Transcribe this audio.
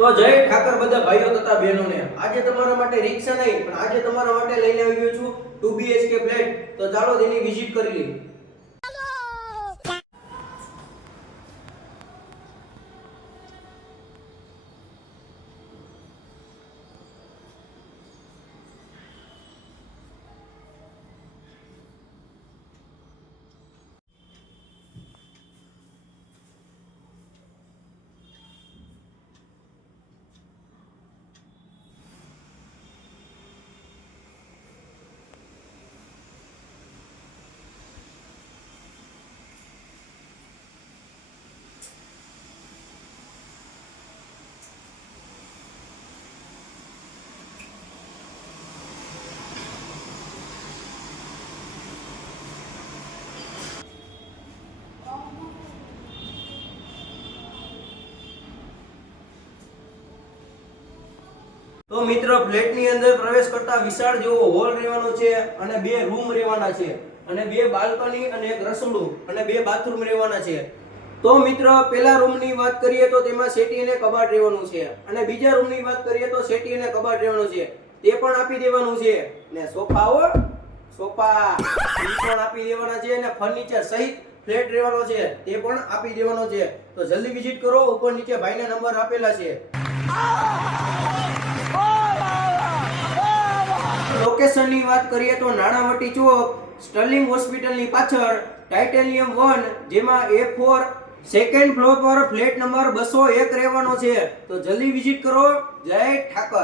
તો જય ઠાકર બધા ભાઈઓ તથા બહેનોને, આજે તમારા માટે રિક્ષા નહીં પણ આજે તમારા માટે લઈને આવ્યો છું 2 BHK ફ્લેટ. તો ચાલો તેની વિઝિટ કરી લઈએ. તો મિત્રો ફ્લેટની અંદર પ્રવેશ કરતા વિશાળ જેવો હોલ રહેવાનો છે અને 2 રૂમ રહેવાના છે અને 2 બાલ્કની અને એક રસોડું અને 2 બાથરૂમ રહેવાના છે. તો મિત્રો પહેલા રૂમની વાત કરીએ તો તેમાં સેટી અને કબાટ રહેવાનું છે અને બીજા રૂમની વાત કરીએ તો સેટી અને કબાટ રહેવાનું છે, તે પણ આપી દેવાનું છે ને સોફા પણ આપી દેવાના છે અને ફર્નિચર સહિત ફ્લેટ રહેવાનો છે તે પણ આપી દેવાનો છે. તો જલ્દી વિઝિટ કરો, ઉપર નીચે ભાઈના નંબર આપેલા છે. લોકેશનની વાત કરીએ તો નાણાવટી ચોક, સ્ટર્લિંગ હોસ્પિટલની પાછળ, ટાઇટેનિયમ 1, જેમાં A4 સેકન્ડ ફ્લોર પર ફ્લેટ નંબર 201 રહેવાનો છે. તો જલ્દી વિઝિટ કરો. જય ઠાકર.